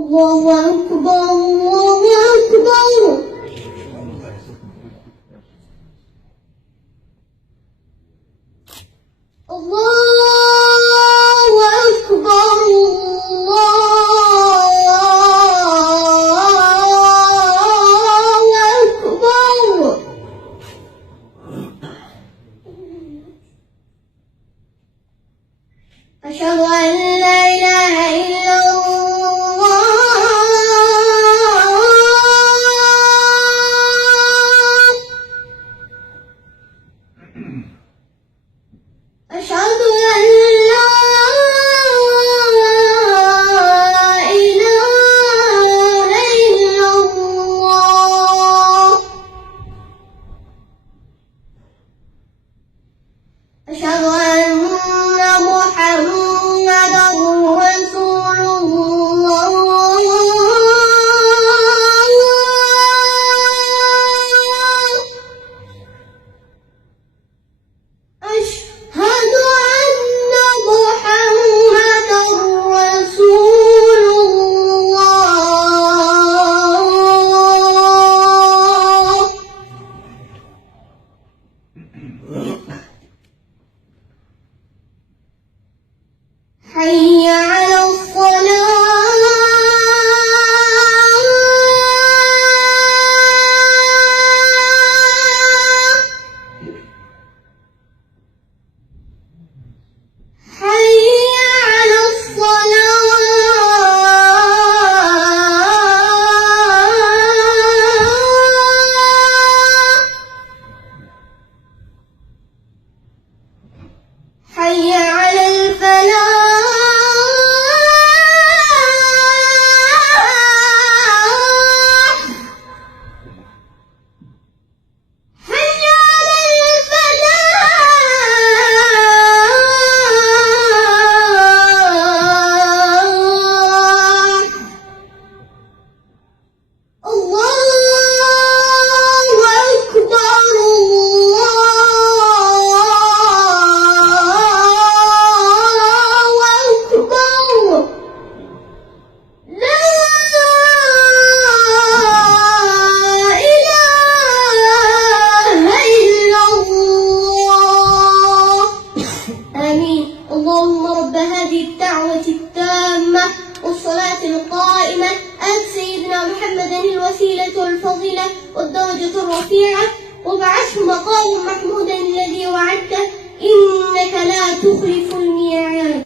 الله أكبر الله أكبر. الله أكبر الله أكبر. أشهد أن لا إله إلا الله. أشهد أن لا إله إلا الله. أشهد أن محمدًا رسول الله. أشهد أن محمدًا رسول الله. حي على الصلاة. حي على الصلاة. حي على الفلاح. اللهم رب هذه الدعوة التامة والصلاة القائمة آت سيدنا محمدا الوسيلة والفضيلة والدرجة الرفيعة وابعثه مقام محمودا الذي وعدته إنك لا تخلف الميعاد.